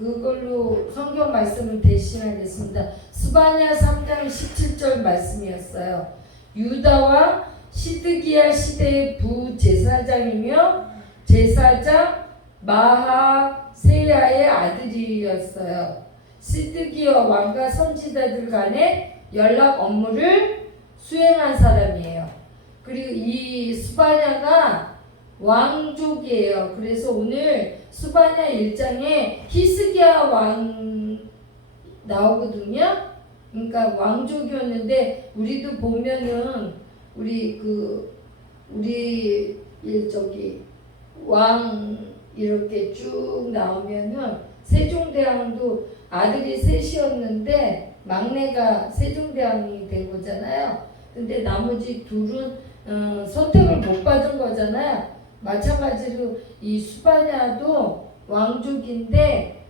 그걸로 성경 말씀을 대신하겠습니다. 스바냐 3장 17절 말씀이었어요. 유다와 시드기야 시대의 부제사장이며 제사장 마하세야의 아들이었어요. 시드기야 왕과 선지자들 간의 연락 업무를 수행한 사람이에요. 그리고 이 스바냐가 왕족이에요. 그래서 오늘 스바냐 1장에 히스기야 왕 나오거든요. 그러니까 왕족이었는데 우리도 보면은 우리 왕 이렇게 쭉 나오면은 세종대왕도 아들이 셋이었는데 막내가 세종대왕이 된 거잖아요. 근데 나머지 둘은 선택을 못 받은 거잖아요. 마찬가지로 이 스바냐도 왕족인데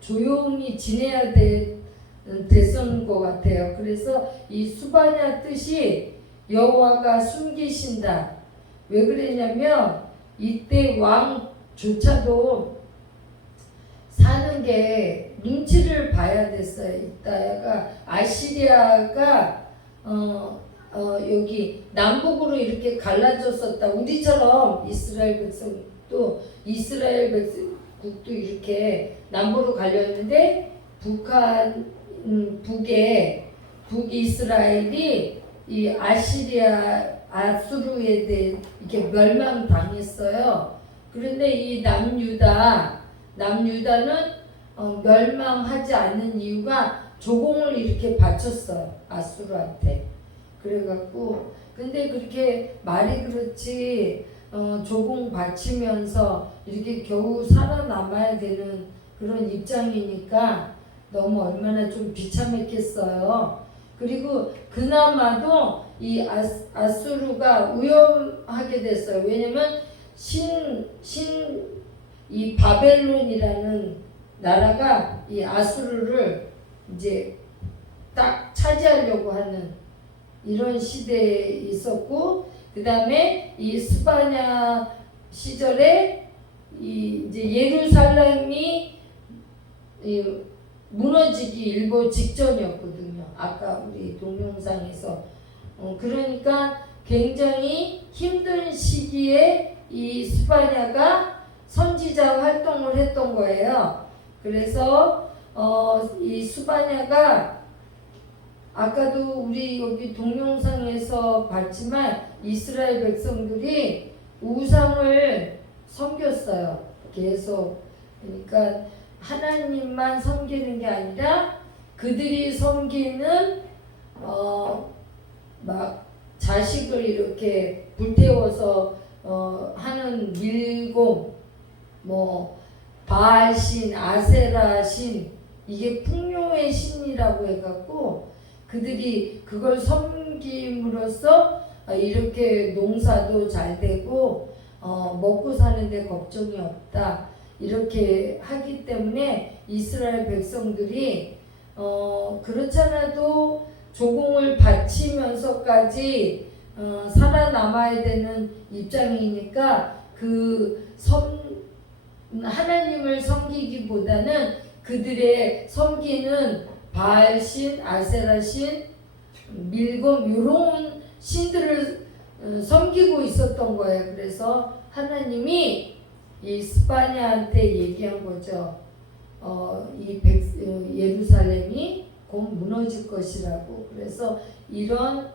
조용히 지내야 됐었는 것 같아요. 그래서 이 스바냐 뜻이 여호와가 숨기신다. 왜 그랬냐면 이때 왕조차도 사는 게 눈치를 봐야 됐어요. 이따가 아시리아가 여기 남북으로 이렇게 갈라졌었다. 우리처럼 이스라엘 백성도 이스라엘 백성국도 이렇게 남북으로 갈렸는데 북이스라엘이 이 아수르에 대해 이렇게 멸망당했어요. 그런데 이 남유다는 멸망하지 않는 이유가 조공을 이렇게 바쳤어요. 아수르한테. 그래갖고 근데 그렇게 말이 그렇지 조공 바치면서 이렇게 겨우 살아남아야 되는 그런 입장이니까 너무 얼마나 좀 비참했겠어요. 그리고 그나마도 이 아수르가 위험하게 됐어요. 왜냐면 이 바벨론이라는 나라가 이 아수르를 이제 딱 차지하려고 하는 이런 시대에 있었고, 그 다음에 이 스바냐 시절에 이제 예루살렘이 무너지기 일보 직전이었거든요. 아까 우리 동영상에서 그러니까 굉장히 힘든 시기에 이 스바냐가 선지자 활동을 했던 거예요. 그래서 이 스바냐가 아까도 우리 여기 동영상에서 봤지만 이스라엘 백성들이 우상을 섬겼어요. 계속. 그러니까 하나님만 섬기는 게 아니라 그들이 섬기는 막 자식을 이렇게 불태워서 하는 밀곰, 뭐 바알신, 아세라신, 이게 풍요의 신이라고 해갖고 그들이 그걸 섬김으로써 이렇게 농사도 잘 되고 먹고 사는데 걱정이 없다. 이렇게 하기 때문에 이스라엘 백성들이 그렇잖아도 조공을 바치면서까지 살아남아야 되는 입장이니까 하나님을 섬기기보다는 그들의 섬기는 바알신, 아세라신, 밀곰 이런 신들을 섬기고 있었던 거예요. 그래서 하나님이 이 스바냐한테 얘기한 거죠. 예루살렘이 곧 무너질 것이라고. 그래서 이런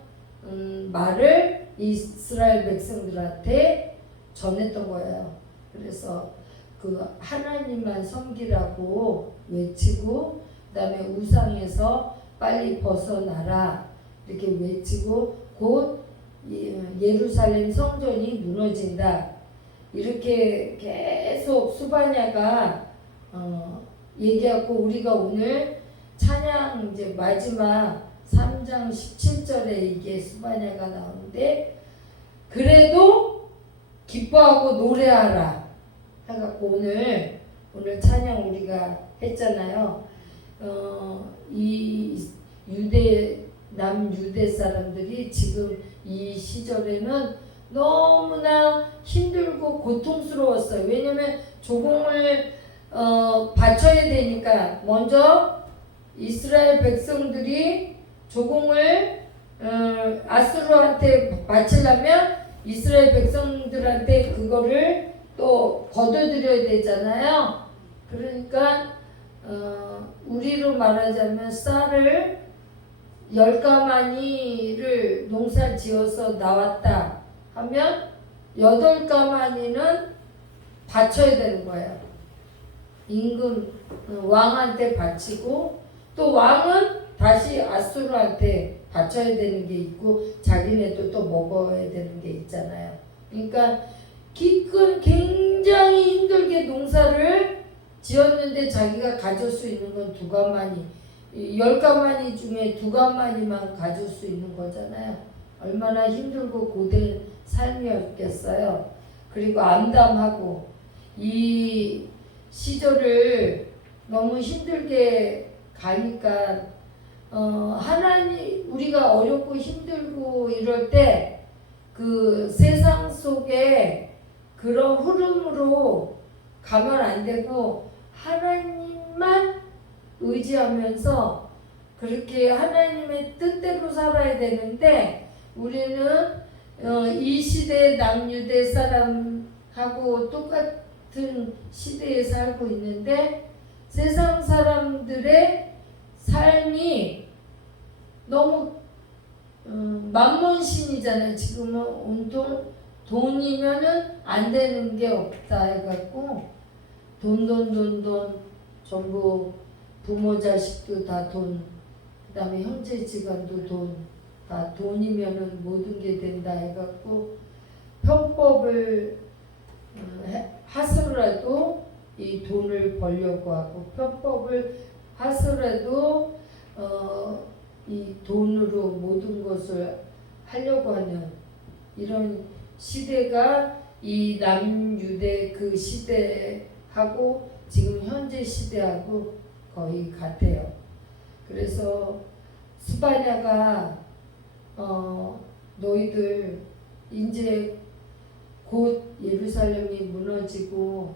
말을 이스라엘 백성들한테 전했던 거예요. 그래서 그 하나님만 섬기라고 외치고, 그 다음에 우상에서 빨리 벗어나라 이렇게 외치고, 곧 예루살렘 성전이 무너진다 이렇게 계속 스바냐가 얘기하고, 우리가 오늘 찬양 이제 마지막 3장 17절에 이게 스바냐가 나오는데, 그래도 기뻐하고 노래하라 해갖고 오늘 찬양 우리가 했잖아요. 이 남유대 사람들이 지금 이 시절에는 너무나 힘들고 고통스러웠어요. 왜냐면 조공을 바쳐야 되니까 먼저 이스라엘 백성들이 조공을 아수르한테 바치려면 이스라엘 백성들한테 그거를 또 거둬들여야 되잖아요. 그러니까 우리로 말하자면 쌀을 10가마니를 농사 지어서 나왔다 하면 8가마니는 바쳐야 되는 거예요. 임금 왕한테 바치고 또 왕은 다시 아수르한테 바쳐야 되는 게 있고 자기네도 또 먹어야 되는 게 있잖아요. 그러니까 굉장히 힘들게 농사를 지었는데 자기가 가질 수 있는 건 2가마니, 10가마니 중에 2가마니만 가질 수 있는 거잖아요. 얼마나 힘들고 고된 삶이었겠어요. 그리고 암담하고 이 시절을 너무 힘들게 가니까 하나님 우리가 어렵고 힘들고 이럴 때 그 세상 속에 그런 흐름으로 가면 안 되고 하나님만 의지하면서 그렇게 하나님의 뜻대로 살아야 되는데 우리는 이 시대 남유대 사람하고 똑같은 시대에 살고 있는데 세상 사람들의 삶이 너무 만몬신이잖아요. 지금은 온통 돈이면은 안 되는 게 없다 해갖고 돈 전부 부모 자식도 다 돈, 그 다음에 형제지간도 돈, 다 돈이면은 모든 게 된다 해갖고 편법을 하서라도 이 돈을 벌려고 하고 편법을 하서라도 이 돈으로 모든 것을 하려고 하는 이런 시대가 이 남유대 그 시대하고 지금 현재 시대하고 거의 같아요. 그래서 스바냐가 너희들 이제 곧 예루살렘이 무너지고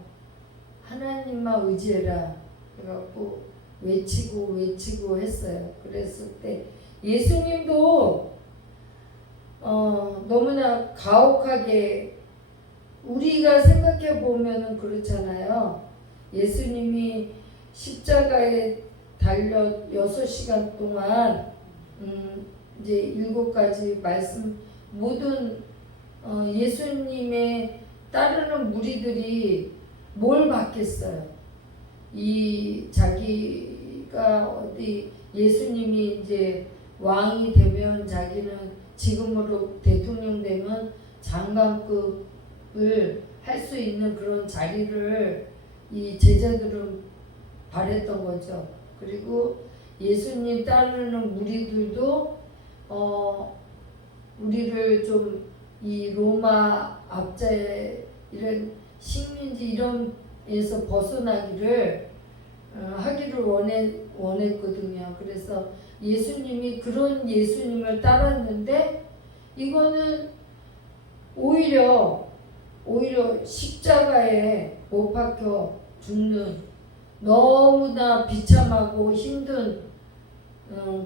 하나님만 의지해라 그래갖고 외치고 했어요. 그랬을 때 예수님도 너무나 가혹하게 우리가 생각해 보면은 그렇잖아요. 예수님이 십자가에 달려 6시간 동안 이제 7가지 말씀 모든 예수님의 따르는 무리들이 뭘 받겠어요? 이 자기가 어디 예수님이 이제 왕이 되면 자기는 지금으로 대통령 되면 장관급을 할 수 있는 그런 자리를 이 제자들은 바랬던 거죠. 그리고 예수님 따르는 무리들도 우리를 좀 이 로마 압제 이런 식민지 이런 에서 벗어나기를 하기를 원했거든요. 그래서 예수님이 그런 예수님을 따랐는데 이거는 오히려 십자가에 못 박혀 죽는 너무나 비참하고 힘든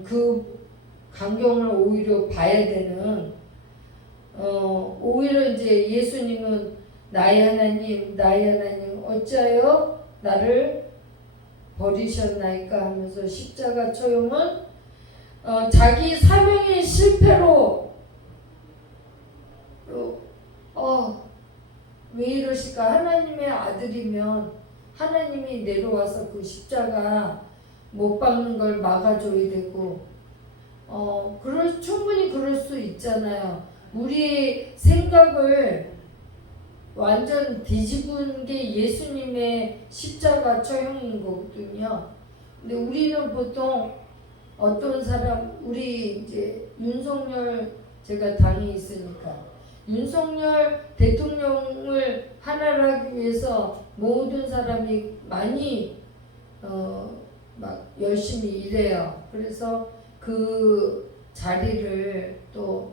그 광경을 오히려 봐야 되는 오히려 이제 예수님은 나의 하나님 어찌하여 나를 버리셨나이까 하면서 십자가 처형은 자기 사명의 실패로 왜 이러실까? 하나님의 아들이면 하나님이 내려와서 그 십자가 못 박는 걸 막아줘야 되고 충분히 그럴 수 있잖아요. 우리의 생각을 완전 뒤집은 게 예수님의 십자가 처형인 거거든요. 근데 우리는 보통 어떤 사람, 우리 이제 윤석열 제가 당이 있으니까 윤석열 대통령을 하나를 하기 위해서 모든 사람이 많이 막 열심히 일해요. 그래서 그 자리를 또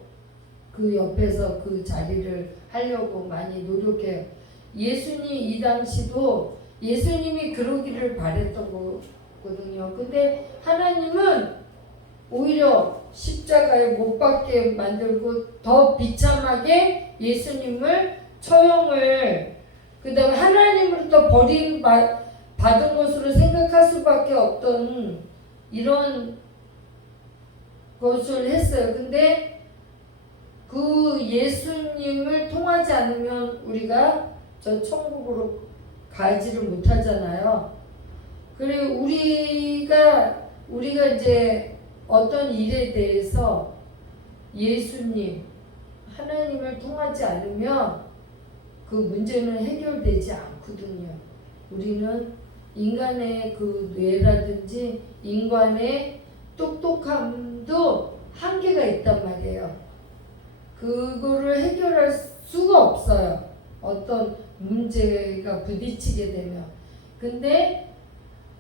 그 옆에서 그 자리를 하려고 많이 노력해요. 예수님 이 당시도 예수님이 그러기를 바랬던 거거든요. 근데 하나님은 오히려 십자가에 못 박게 만들고 더 비참하게 예수님을 처형을, 그 다음에 하나님으로부터 받은 것으로 생각할 수밖에 없던 이런 것을 했어요. 근데 그 예수님을 통하지 않으면 우리가 저 천국으로 가지를 못하잖아요. 그리고 우리가 이제 어떤 일에 대해서 예수님, 하나님을 통하지 않으면 그 문제는 해결되지 않거든요. 우리는 인간의 그 뇌라든지 인간의 똑똑함도 한계가 있단 말이에요. 그거를 해결할 수가 없어요. 어떤 문제가 부딪히게 되면. 근데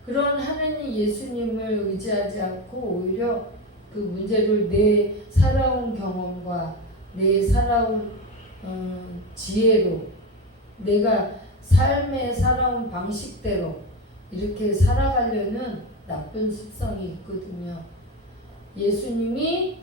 그런 하나님 예수님을 의지하지 않고 오히려 그 문제를 내 살아온 경험과 내 살아온 지혜로, 내가 삶에 살아온 방식대로 이렇게 살아가려는 나쁜 습성이 있거든요. 예수님이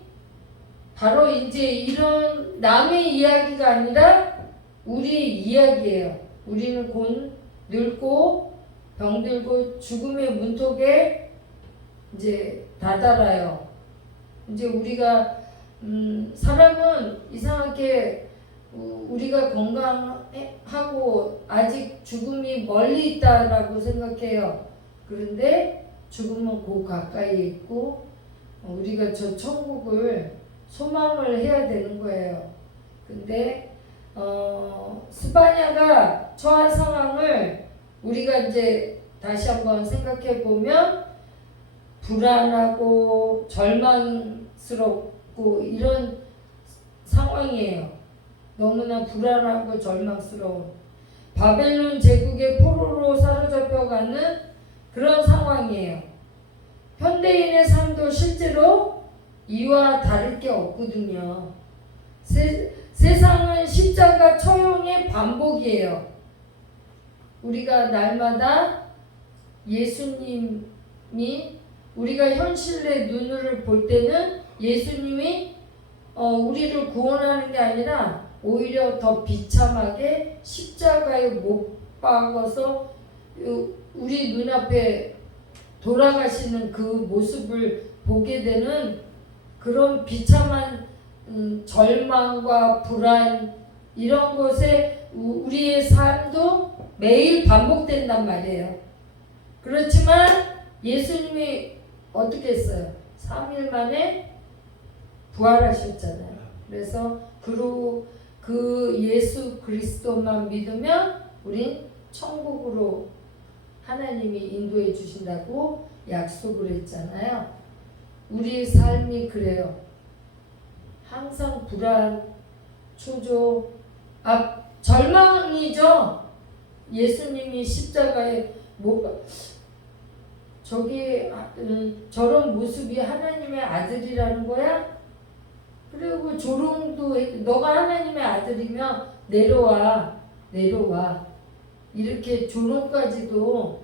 바로 이제 이런 남의 이야기가 아니라 우리의 이야기예요. 우리는 곧 늙고 병들고 죽음의 문턱에 이제 다다라요. 이제 우리가 사람은 이상하게 우리가 건강하고 아직 죽음이 멀리 있다라고 생각해요. 그런데 죽음은 그 가까이에 있고 우리가 저 천국을 소망을 해야 되는 거예요. 근데 스파냐가 처한 상황을 우리가 이제 다시 한번 생각해 보면 불안하고 절망스럽고 이런 상황이에요. 너무나 불안하고 절망스러운, 바벨론 제국의 포로로 사로잡혀가는 그런 상황이에요. 현대인의 삶도 실제로 이와 다를 게 없거든요. 세상은 십자가 처형의 반복이에요. 우리가 날마다 예수님이, 우리가 현실의 눈으로 볼 때는 예수님이 우리를 구원하는 게 아니라 오히려 더 비참하게 십자가에 못 박아서 우리 눈앞에 돌아가시는 그 모습을 보게 되는 그런 비참한 절망과 불안, 이런 것에 우리의 삶도 매일 반복된단 말이에요. 그렇지만 예수님이 어떻게 했어요? 3일 만에 부활하셨잖아요. 그래서 그 예수 그리스도만 믿으면 우린 천국으로 하나님이 인도해 주신다고 약속을 했잖아요. 우리의 삶이 그래요. 항상 불안, 초조, 절망이죠. 예수님이 십자가에 저런 모습이 하나님의 아들이라는 거야? 그리고 조롱도 너가 하나님의 아들이면 내려와 이렇게 조롱까지도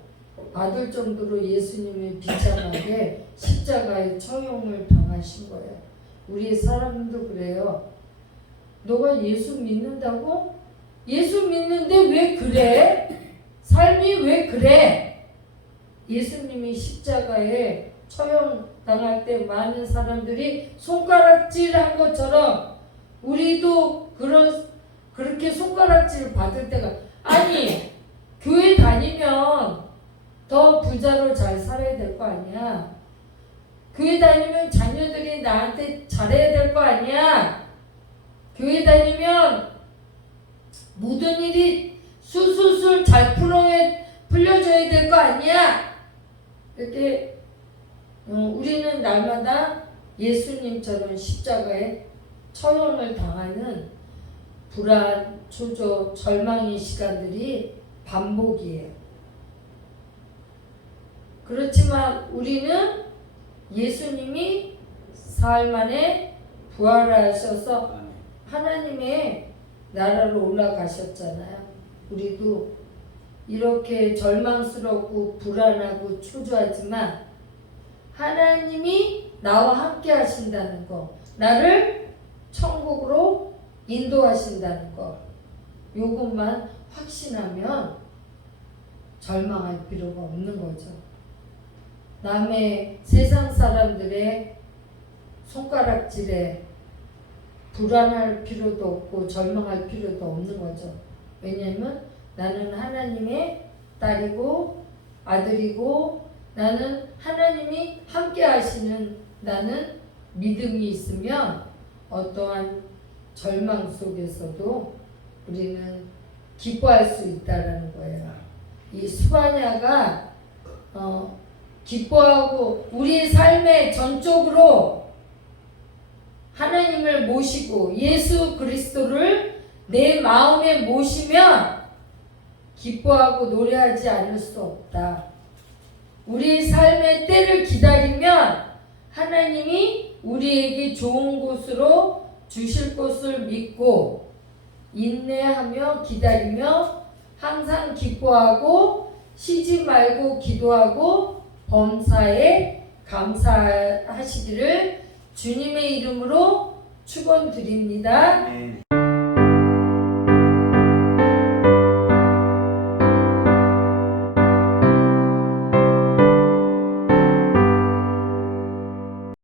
받을 정도로 예수님이 비참하게 십자가에 처형을 당하신 거예요. 우리 사람도 그래요. 너가 예수 믿는다고? 예수 믿는데 왜 그래? 삶이 왜 그래? 예수님이 십자가에 처형당할 때 많은 사람들이 손가락질한 것처럼 우리도 그렇게 손가락질을 받을 때가, 아니 교회 다니면 더 부자로 잘 살아야 될 거 아니야. 교회 다니면 자녀들이 나한테 잘해야 될 거 아니야. 교회 다니면 모든 일이 술술술 잘 풀려줘야 될 거 아니야. 이렇게 우리는 날마다 예수님처럼 십자가에 처형을 당하는 불안, 초조, 절망의 시간들이 반복이에요. 그렇지만 우리는 예수님이 사흘 만에 부활하셔서 하나님의 나라로 올라가셨잖아요. 우리도 이렇게 절망스럽고 불안하고 초조하지만 하나님이 나와 함께 하신다는 거, 나를 천국으로 인도하신다는 거, 요것만 확신하면 절망할 필요가 없는 거죠. 남의 세상 사람들의 손가락질에 불안할 필요도 없고 절망할 필요도 없는 거죠. 왜냐하면 나는 하나님의 딸이고 아들이고 나는 하나님이 함께 하시는 나는 믿음이 있으면 어떠한 절망 속에서도 우리는 기뻐할 수 있다라는 거예요. 이 수바냐가 기뻐하고 우리 삶의 전적으로 하나님을 모시고 예수 그리스도를 내 마음에 모시면 기뻐하고 노래하지 않을 수 없다. 우리 삶의 때를 기다리면 하나님이 우리에게 좋은 곳으로 주실 것을 믿고 인내하며 기다리며 항상 기뻐하고 쉬지 말고 기도하고 범사에 감사하시기를 주님의 이름으로 축원드립니다.